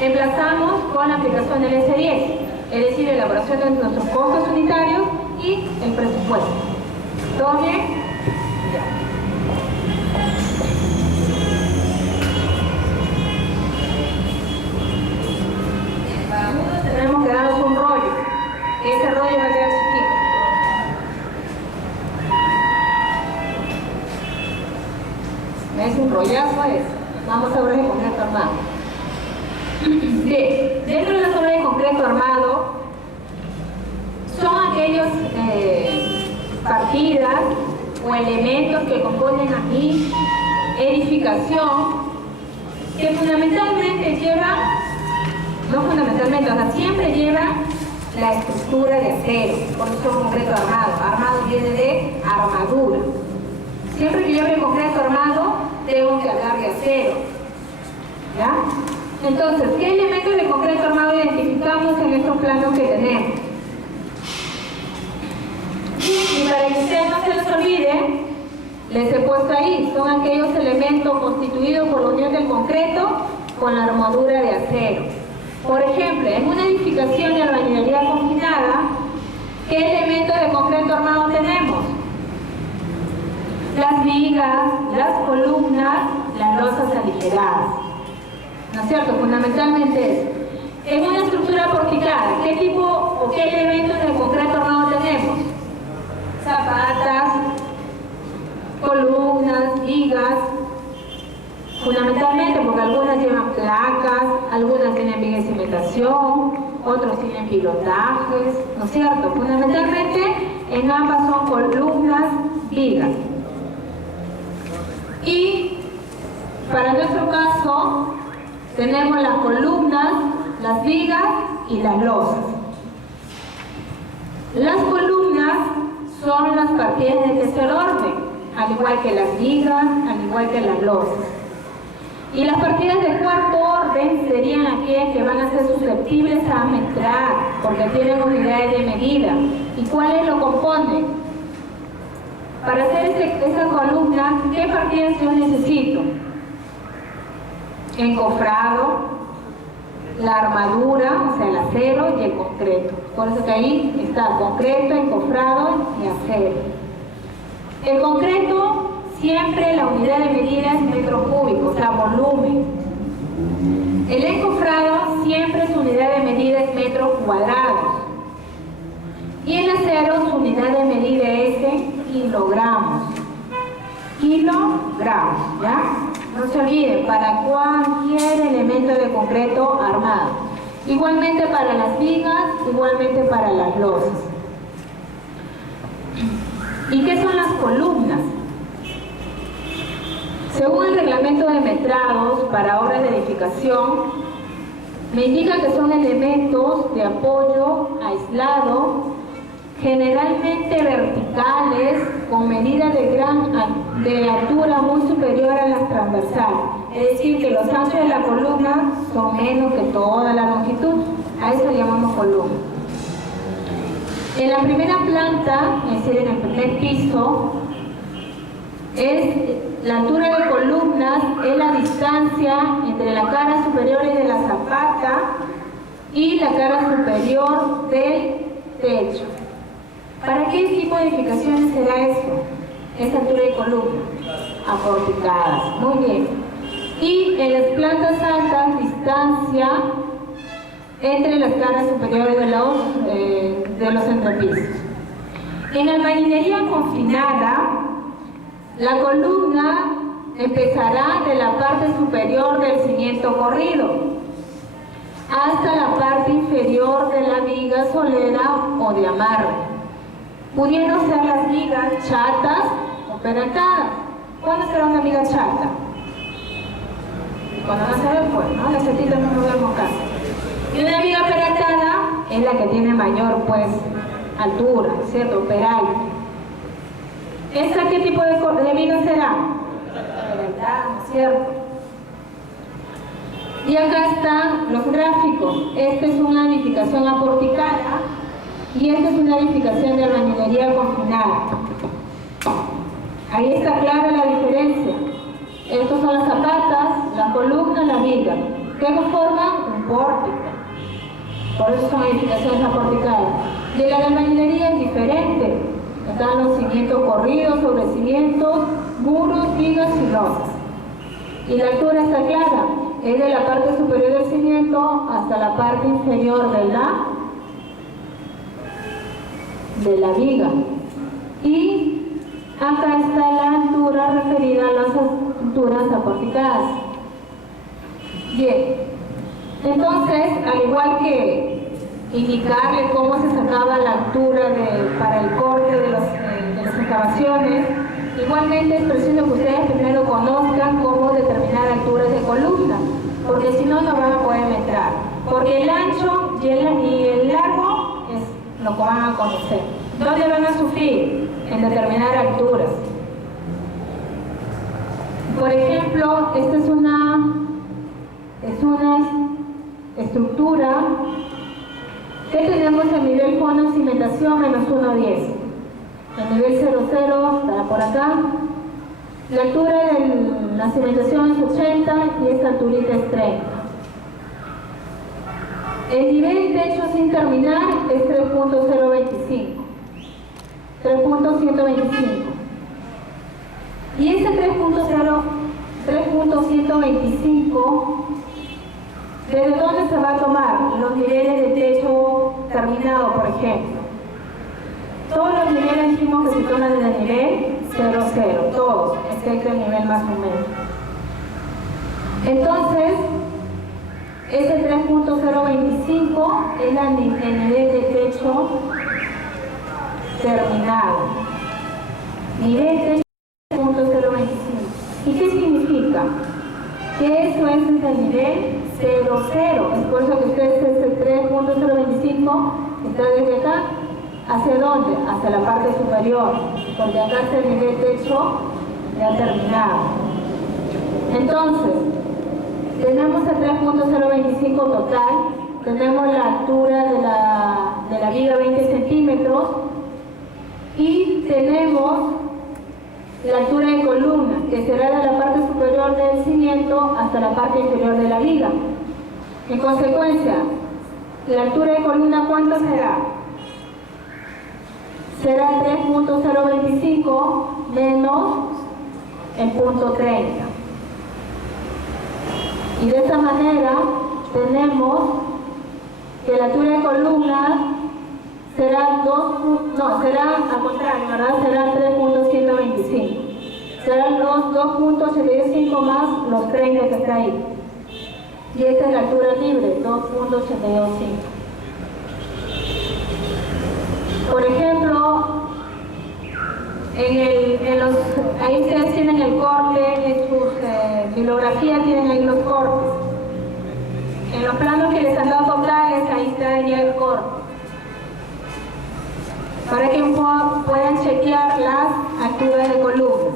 emplazamos con la aplicación del S10, es decir, elaboración de nuestros costos unitarios y el presupuesto. ¿Todo bien? Ya. Tenemos que darnos un rollo. Ese rollo va a quedar chiquito. Es un rollazo eso. Vamos a obras de concreto armado. Bien, dentro de las obras de concreto armado son aquellos partidas o elementos que componen aquí edificación que fundamentalmente llevan, no fundamentalmente, o sea, siempre llevan la estructura de acero, por eso es concreto armado. Armado viene de armadura. Siempre que yo hablo de concreto armado, tengo que hablar de acero. ¿Ya? Entonces, ¿qué elementos de concreto armado identificamos en estos planos que tenemos? Y para que ustedes no se les olvide, les he puesto ahí, son aquellos elementos constituidos por la unión del concreto con la armadura de acero. Por ejemplo, en una edificación de albañilería confinada, ¿qué elementos de concreto armado tenemos? Las vigas, las columnas, las losas aligeradas. ¿No es cierto? Fundamentalmente eso. En una estructura porticada, ¿qué tipo o qué elementos de concreto armado tenemos? Zapatas, columnas, vigas, fundamentalmente porque algunas llevan placas, algunas tienen viga de cimentación, otros tienen pilotajes, ¿no es cierto? Fundamentalmente en ambas son columnas, vigas. Y para nuestro caso tenemos las columnas, las vigas y las losas. Las columnas son las partidas de tercer orden, al igual que las vigas, al igual que las losas. Y las partidas de cuarto orden serían aquellas que van a ser susceptibles a metrar, porque tienen unidades de medida. ¿Y cuáles lo componen? Para hacer esa columna, ¿qué partidas yo necesito? Encofrado, la armadura, o sea, el acero y el concreto. Por eso que ahí está concreto, encofrado y acero. El concreto, siempre la unidad de medida es metro cúbico, o sea, volumen. El encofrado, siempre su unidad de medida es metros cuadrados. Y el acero, su unidad de medida es kilogramos. Kilogramos, ¿ya? No se olviden, para cualquier elemento de concreto armado. Igualmente para las vigas, igualmente para las losas. ¿Y qué son las columnas? Según el reglamento de metrados para obras de edificación, me indica que son elementos de apoyo aislado, generalmente verticales, con medidas de altura muy superior a las transversales. Es decir, que los anchos de la columna son menos que toda la longitud. A eso le llamamos columna. En la primera planta, es decir, en el primer piso, la altura de columnas es la distancia entre la cara superior de la zapata y la cara superior del techo. ¿Para qué tipo de edificaciones será esto? Esta altura de columna. Aporticadas. Muy bien. Y en las plantas altas, distancia entre las caras superiores de los entrepisos. En albañilería confinada, la columna empezará de la parte superior del cimiento corrido hasta la parte inferior de la viga solera o de amarre, pudiendo ser las vigas chatas o peraltadas. ¿Cuándo será una viga chata? Cuando no se ve, pues, ¿no? Las chatitas no nos vemos casi. Y una viga peraltada es la que tiene mayor, pues, altura, ¿cierto? Peralte. ¿Esta qué tipo de viga será? Peraltada, ¿no es cierto? Y acá están los gráficos. Esta es una edificación aporticada y esta es una edificación de albañilería confinada. Ahí está clara la diferencia. Estas son las zapatas, la columna, la viga. ¿Qué conforman? Un Por eso son edificaciones aporticadas. Y en la albañilería es diferente. Están los cimientos corridos sobre cimientos, muros, vigas y losas. Y la altura está clara, es de la parte superior del cimiento hasta la parte inferior de la viga. Y acá está la altura referida a las alturas aporticadas. Bien, entonces, al igual que indicarle cómo se sacaba la altura para el corte de las excavaciones, igualmente es preciso que ustedes primero conozcan cómo determinar alturas de columna, porque si no, no van a poder entrar. Porque el ancho y el largo es lo que van a conocer. ¿Dónde van a sufrir? En determinar alturas. Por ejemplo, esta es una estructura que tenemos el nivel fondo cimentación menos 1,10. El nivel 0,0 estará por acá. La altura de la cimentación es 80 y esta alturita es 30. El nivel techo sin terminar es 3.025. 3.125. Y ese 3.125, ¿desde dónde se va a tomar? Los niveles de techo terminado, por ejemplo. Todos los niveles dijimos que se toman desde el nivel 0,0, todos, excepto el nivel más o menos. Entonces, ese 3.025 es el nivel de techo terminado. Nivel de techo 3.025. ¿Y qué significa? Que eso es desde el nivel 0,0. Es por eso que ustedes ese 3.025 está desde acá. ¿Hacia dónde? Hacia la parte superior, porque acá está el nivel techo ya terminado. Entonces, tenemos el 3.025 total, tenemos la altura de la viga 20 centímetros y tenemos la altura de columna, que será de la parte superior del cimiento hasta la parte inferior de la viga. En consecuencia, la altura de columna, ¿cuánto será? Será 3.025 menos el punto 30. Y de esta manera tenemos que la altura de columna será al contrario, ¿verdad? Será 3.125. Serán los 2.85 más los 30 que está ahí. Y esta es la altura libre, 2.825. Por ejemplo, ahí ustedes tienen el corte, en sus bibliografías tienen ahí los cortes. En los planos que les han dado totales, ahí está ya el corte. Para que puedan chequear las alturas de columnas.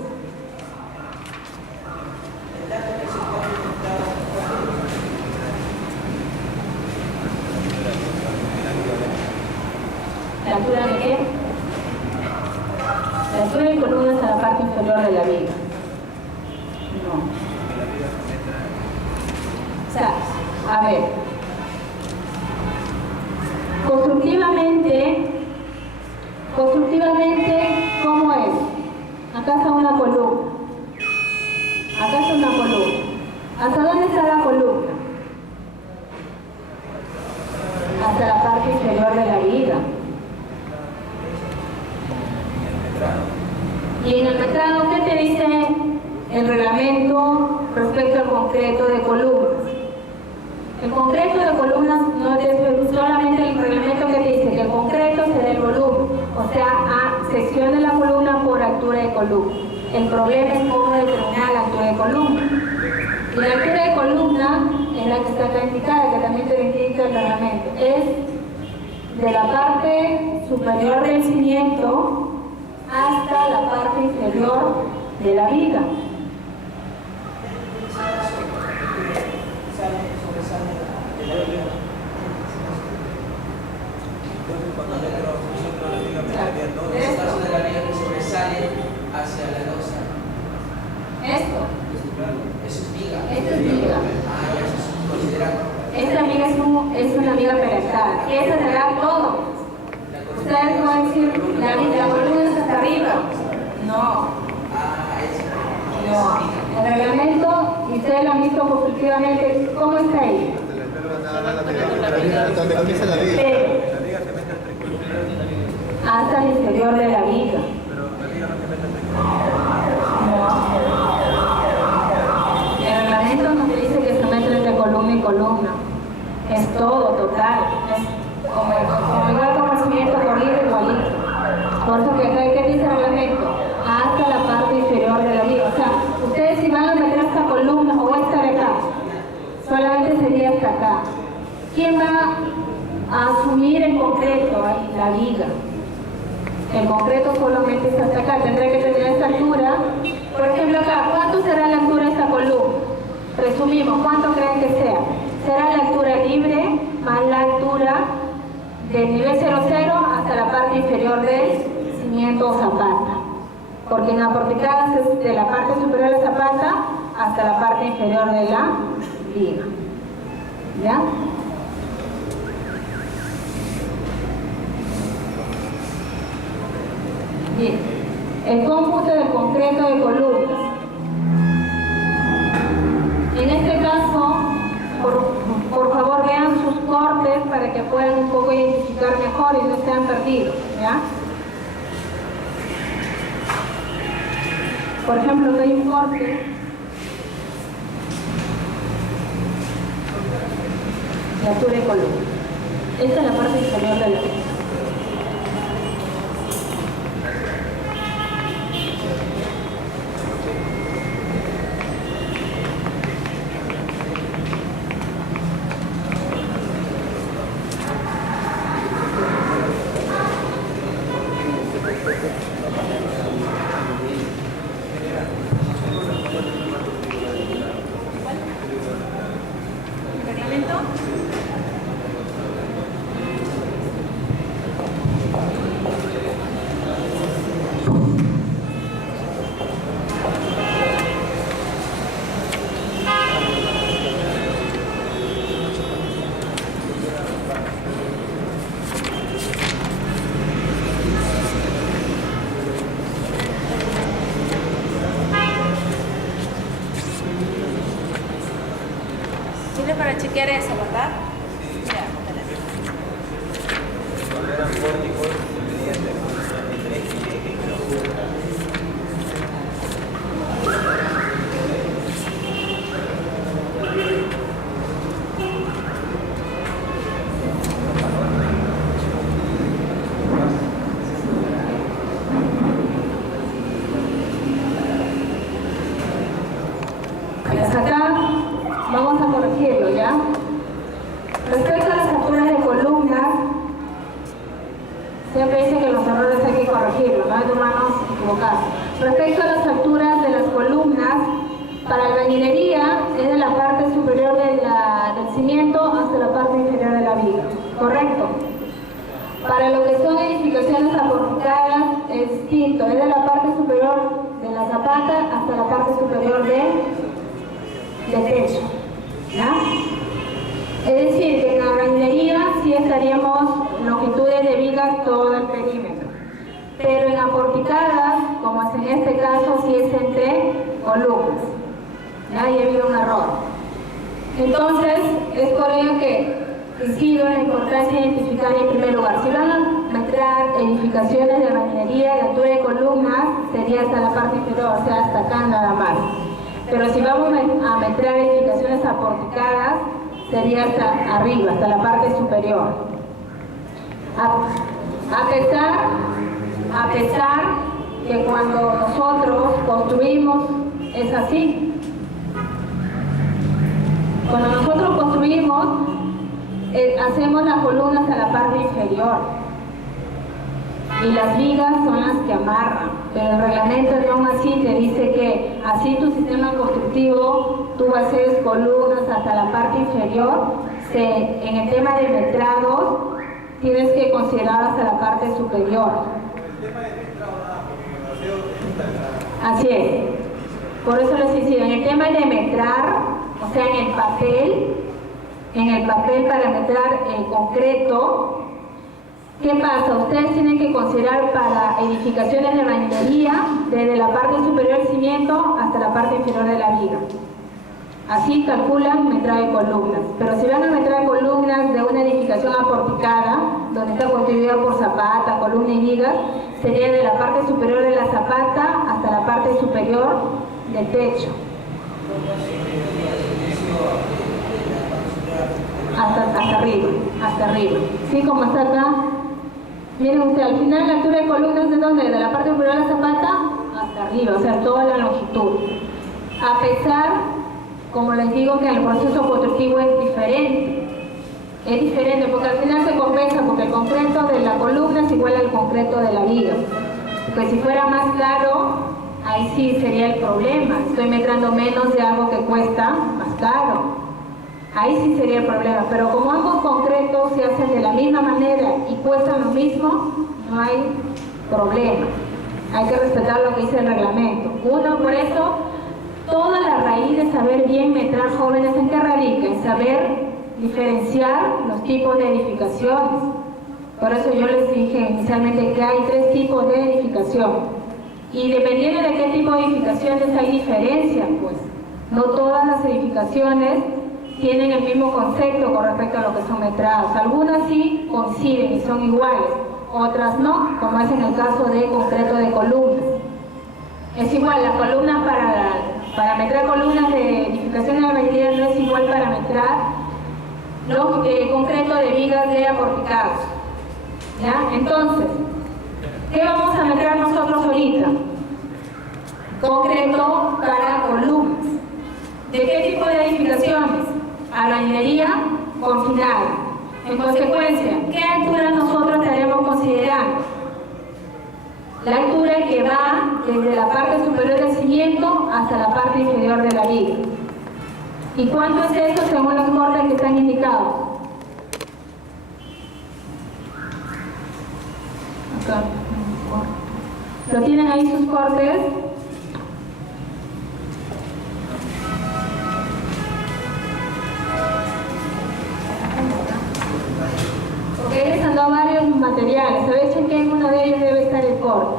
¿La altura de qué? La altura de columna es a la parte inferior de la viga. No. O sea, a ver. Constructivamente, ¿cómo es? Acá está una columna. Acá está una columna. ¿Hasta dónde está la columna? Hasta la parte inferior de la viga. Y en el metrado, ¿qué te dice el reglamento respecto al concreto de columnas? El concreto de columnas no es solamente el reglamento que dice que el concreto será el volumen, o sea, a sección de la columna por altura de columna. El problema es cómo determinar la altura de columna. Y la altura de columna es la que está acá indicada, que también te indica el reglamento. Es de la parte superior del cimiento hasta la parte inferior de la viga. Hacia la losa. Esto. Eso es viga. Esto es viga. Ah, ya eso es considerado. Esta viga es una viga pedestal. la pieza será todo. Ustedes pueden decir, la columna está hasta arriba. No. No. El reglamento, y ustedes lo han visto constructivamente, ¿cómo está ahí? Hasta el interior de la viga. El reglamento no te dice que se mete entre columna y columna. Es todo, total. Es como igual como el cimiento corrido igualito. Por eso que acá, ¿qué dice el reglamento? Hasta la parte inferior de la viga. O sea, ustedes si van a meter esta columna o esta de acá, solamente sería hasta acá. ¿Quién va a asumir el concreto ahí? La viga. El concreto solamente está hasta acá, tendrá que tener esta altura. Por ejemplo acá, ¿cuánto será la altura de esta columna? Resumimos, ¿cuánto creen que sea? Será la altura libre más la altura del nivel 00 hasta la parte inferior del cimiento o zapata. Porque en aporticadas es de la parte superior de la zapata hasta la parte inferior de la viga. ¿Ya? Bien, el cómputo del concreto de columnas. En este caso, por favor vean sus cortes para que puedan un poco identificar mejor y no estén perdidos, ¿ya? Por ejemplo, hay un corte de altura de columna. Esta es la parte inferior de la viga. Para chequear eso, ¿verdad? Ya, hasta acá vamos a corregirlo, ¿ya? Respecto a las alturas de columnas, siempre dicen que los errores hay que corregirlos, no es de humanos equivocarse. Respecto a las alturas de las columnas, para albañilería es de la parte superior del cimiento hasta la parte inferior de la viga, ¿correcto? Para lo que son edificaciones aporticadas es distinto, es de la parte superior de la zapata hasta la parte superior del techo, ¿ya? Es decir, que en la albañilería sí estaríamos longitudes de vigas todo el perímetro, pero en aporticadas, como es en este caso, sí es entre columnas, ¿ya? Y ha habido un error. Entonces, es por ello que incido en la importancia de identificar en primer lugar. Si van a meter edificaciones de albañilería, la altura de columnas sería hasta la parte inferior, o sea, hasta acá nada más. Pero si vamos a meter edificaciones aporticadas, sería hasta arriba, hasta la parte superior. A pesar que cuando nosotros construimos es así. Cuando nosotros construimos, hacemos las columnas a la parte inferior. Y las vigas son las que amarran, pero el reglamento aún así te dice que así tu sistema constructivo, tú haces columnas hasta la parte inferior, en el tema de metrados tienes que considerar hasta la parte superior. Así es, por eso les decía, en el tema de metrar, o sea en el papel, en el papel parametrar el concreto. ¿Qué pasa? Ustedes tienen que considerar para edificaciones de albañilería desde la parte superior del cimiento hasta la parte inferior de la viga. Así calculan metraje de columnas. Pero si van a metraje de columnas de una edificación aporticada, donde está constituida por zapata, columna y vigas, sería de la parte superior de la zapata hasta la parte superior del techo. Hasta arriba. ¿Sí? Como está acá. Miren ustedes, al final la altura de columnas de dónde? De la parte superior de la zapata hasta arriba, o sea, toda la longitud. A pesar, como les digo, que el proceso constructivo es diferente. Es diferente porque al final se compensa, porque el concreto de la columna es igual al concreto de la viga. Porque si fuera más caro, ahí sí sería el problema. Estoy metiendo menos de algo que cuesta más caro. Ahí sí sería el problema, pero como ambos concretos se hacen de la misma manera y cuestan lo mismo, no hay problema. Hay que respetar lo que dice el reglamento. Uno, por eso, toda la raíz de saber bien metrar, jóvenes, ¿en qué radica? En saber diferenciar los tipos de edificaciones. Por eso yo les dije inicialmente que hay 3 tipos de edificación. Y dependiendo de qué tipo de edificaciones hay diferencias, pues. No todas las edificaciones tienen el mismo concepto con respecto a lo que son metrados. Algunas sí coinciden y son iguales, otras no, como es en el caso de concreto de columnas. Es igual, la columna para metrar columnas de edificación de albañilería no es igual para metrar los concreto de vigas de aporticados. ¿Ya? Entonces, ¿qué vamos a metrar nosotros ahorita? Concreto para columnas. ¿De qué tipo de edificaciones? Albañilería confinada. En consecuencia, ¿qué altura nosotros estaremos considerando? La altura que va desde la parte superior del cimiento hasta la parte inferior de la viga. ¿Y cuánto es esto según los cortes que están indicados? Acá. ¿Lo tienen ahí sus cortes? Porque les han dado varios materiales. A veces que en uno de ellos debe estar el corte.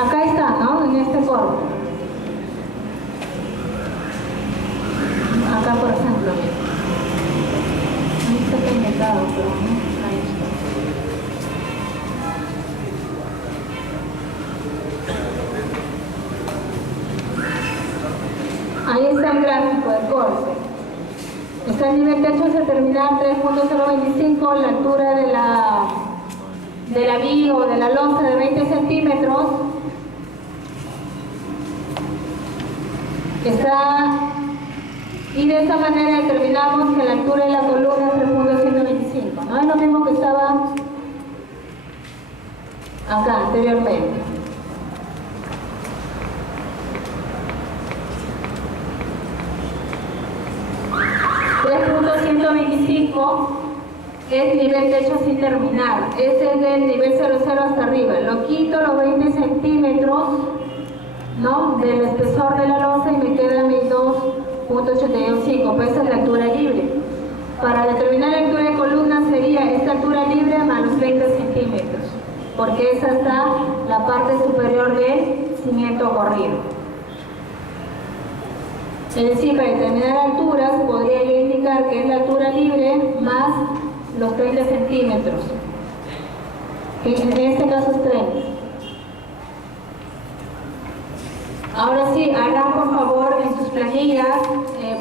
Acá está, ¿no? En este corte. Acá, por ejemplo. Ahí está pendejado, pero no. Ahí está. Ahí está el gráfico del corte. Está el nivel techo hasta terminar 3.025, la altura de la viga o de la losa de 20 centímetros. Y de esta manera determinamos que la altura de la columna es 3.125. No es lo mismo que estaba acá anteriormente. .125 es nivel techo sin terminar. Ese es del nivel 00 hasta arriba. Lo quito los 20 centímetros, ¿no?, del espesor de la losa y me queda mis 2.815, pues esa es la altura libre. Para determinar la altura de columna sería esta altura libre más los 20 centímetros, porque esa está la parte superior del cimiento corrido. Es decir, para determinar alturas podría yo indicar que es la altura libre más los 30 centímetros, que en este caso es 30. Ahora sí, hagan por favor en sus planillas,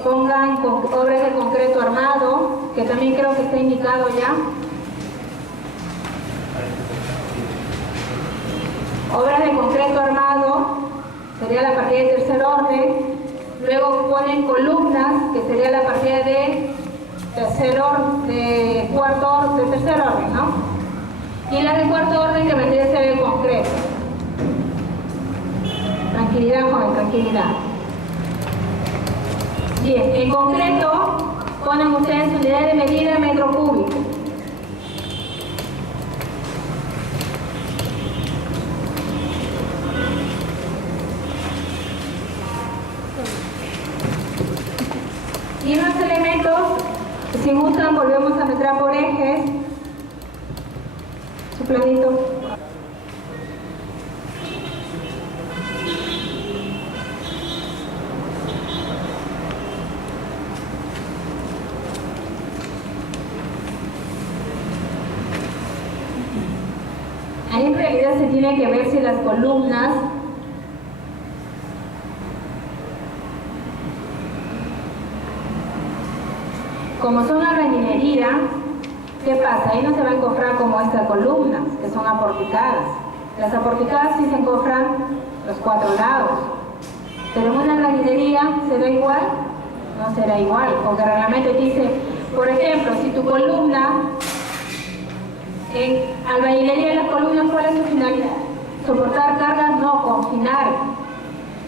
pongan obras de concreto armado, que también creo que está indicado ya. Obras de concreto armado, sería la partida de tercer orden. Luego ponen columnas, que sería la partida de tercer orden, ¿no? Y la de cuarto orden que vendría a ser el concreto. Tranquilidad, joven, tranquilidad. Bien, en concreto, Ponen ustedes unidad de medida en metro cúbico. Y los elementos, si gustan, volvemos a metrar por ejes. Su planito. Ahí en realidad se tiene que ver si las columnas como son albañilería, ¿qué pasa? Ahí no se va a encofrar como estas columnas, que son aporticadas. Las aporticadas sí se encofran los 4 lados. Pero en una albañilería, ¿será igual? No será igual, porque el reglamento dice, por ejemplo, si tu columna, en albañilería las columnas, ¿cuál es su finalidad? Soportar cargas, no, confinar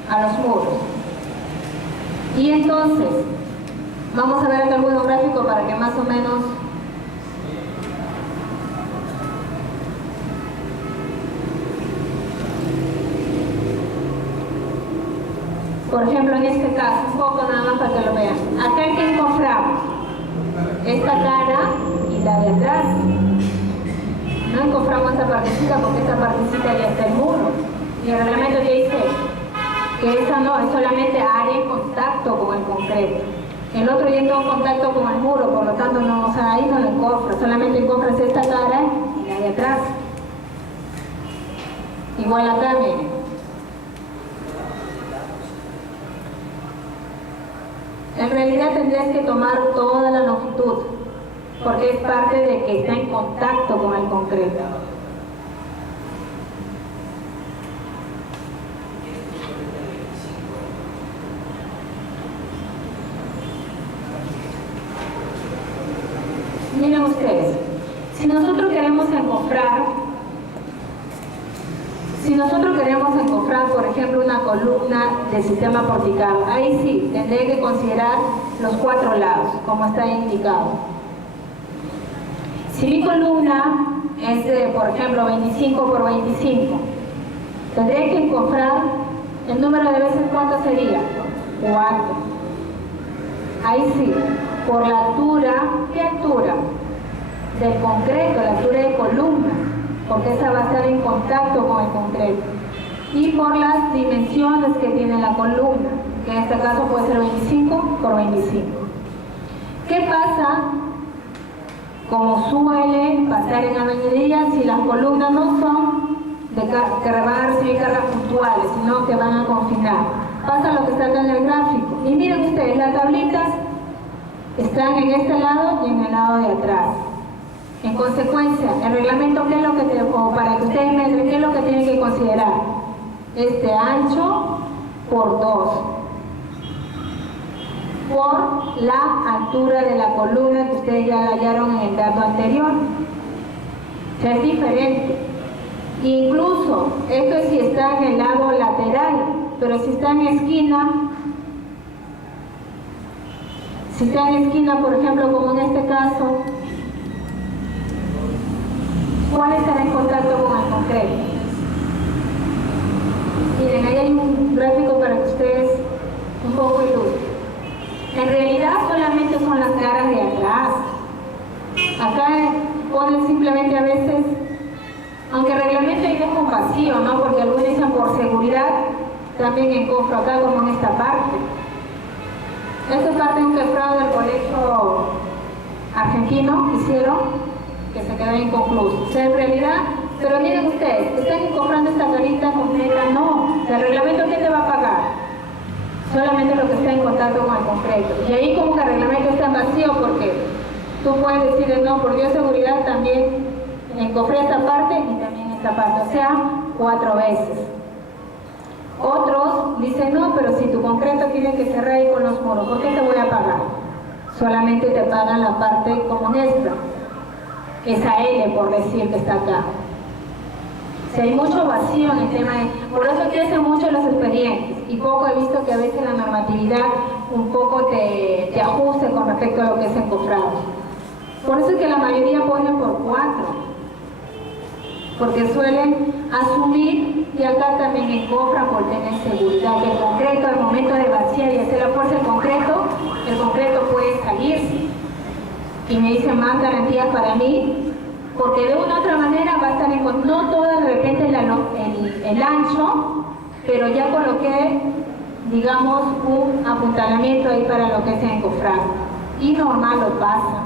a los muros. Y entonces, vamos a ver acá algún gráfico para que más o menos por ejemplo en este caso, un poco nada más para que lo vean. Acá hay que encoframos esta cara y la de atrás. No encoframos esta partecita porque esta partecita ya está el muro. Y el reglamento ya dice que esa no, es solamente área en contacto con el concreto. El otro ya entró en contacto con el muro, por lo tanto no, o sea, ahí no lo encofra, solamente encofras esta cara y la de atrás. Igual acá, miren. En realidad tendrías que tomar toda la longitud, porque es parte de que está en contacto con el concreto. Miren ustedes, si nosotros queremos encofrar, por ejemplo, una columna del sistema porticado, ahí sí, tendré que considerar los 4 lados, como está indicado. Si mi columna es de, por ejemplo, 25 por 25, tendré que encofrar el número de veces, ¿cuánto sería? 4. Ahí sí, por la altura, ¿qué altura? Del concreto, la altura de columna, porque esa va a estar en contacto con el concreto. Y por las dimensiones que tiene la columna, que en este caso puede ser 25 por 25. ¿Qué pasa? Como suele pasar en albañilería, si las columnas no son que van a recibir cargas puntuales, sino que van a confinar. Pasa lo que está acá en el gráfico. Y miren ustedes, las tablitas están en este lado y en el lado de atrás. En consecuencia, el reglamento, ¿qué es lo que para que ustedes me digan qué es lo que tienen que considerar? Este ancho por 2 por la altura de la columna que ustedes ya la hallaron en el dato anterior. O sea, es diferente. Incluso, esto es si está en el lado lateral, pero si está en esquina, por ejemplo, como en este caso, ¿cuál estará en contacto con el concreto? Miren, ahí hay un gráfico para que ustedes un poco ilustren. En realidad solamente son las caras de atrás. Acá ponen simplemente a veces, aunque el reglamento ahí deja un vacío, ¿no? Porque algunos dicen por seguridad, también encofro acá como en esta parte. Esta es parte de un quebrado del colegio argentino, hicieron, que se quedó inconcluso. O sea, en realidad, pero miren ustedes, ¿están encofrando esta carita completa? No, el reglamento ¿qué te va a pagar? Solamente lo que está en contacto con el concreto. Y ahí como que el reglamento está en vacío porque tú puedes decirle, no, por bioseguridad también encofré esta parte y también esta parte, o sea, 4 veces. Otros dicen, no, pero si tu concreto tiene que cerrar ahí con los muros, ¿por qué te voy a pagar? Solamente te pagan la parte como esta, esa L por decir que está acá. O sea, hay mucho vacío en el tema por eso crecen mucho los expedientes y poco he visto que a veces la normatividad un poco te ajuste con respecto a lo que es encofrado. Por eso es que la mayoría pone por 4, porque suelen asumir que acá también encofran por tener seguridad, que el concreto al momento de vaciar y hacer la fuerza del concreto, el concreto puede salirse. Y me dicen más garantías para mí, porque de una u otra manera va a estar no todo de repente el ancho, pero ya coloqué, digamos, un apuntalamiento ahí para lo que es encofrado. Y normal lo pasa.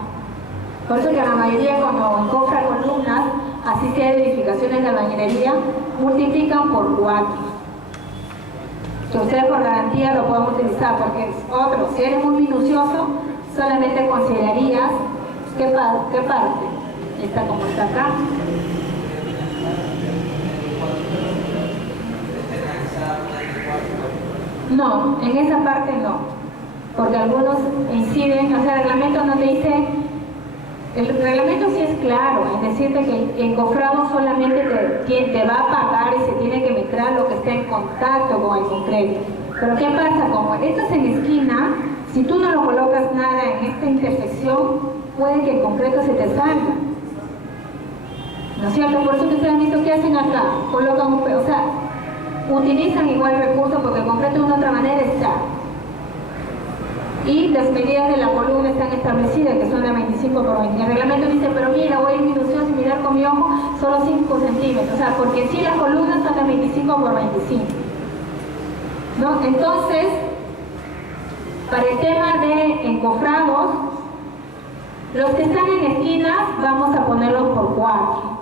Por eso que la mayoría cuando encofra columnas, así sea de edificaciones de albañilería, multiplican por 4. Que ustedes por garantía lo pueden utilizar, porque otro, si eres muy minucioso, solamente considerarías qué parte. Esta como está acá. No, en esa parte no, porque algunos inciden, o sea, el reglamento no te dice, el reglamento sí es claro, es decirte que el encofrado solamente te va a pagar y se tiene que meter lo que esté en contacto con el concreto. Pero ¿qué pasa? Como esto es en esquina, si tú no lo colocas nada en esta intersección, puede que el concreto se te salga. ¿No es cierto? Por eso que ustedes han visto que hacen acá, colocan o sea, utilizan igual recursos porque el concreto de una otra manera está. Y las medidas de la columna están establecidas, que son de 25 por 20. El reglamento dice, pero mira, voy a ir minucioso y mirar con mi ojo solo 5 centímetros. O sea, porque si las columnas son de 25 por 25. ¿No? Entonces, para el tema de encofrados, los que están en esquinas vamos a ponerlos por 4.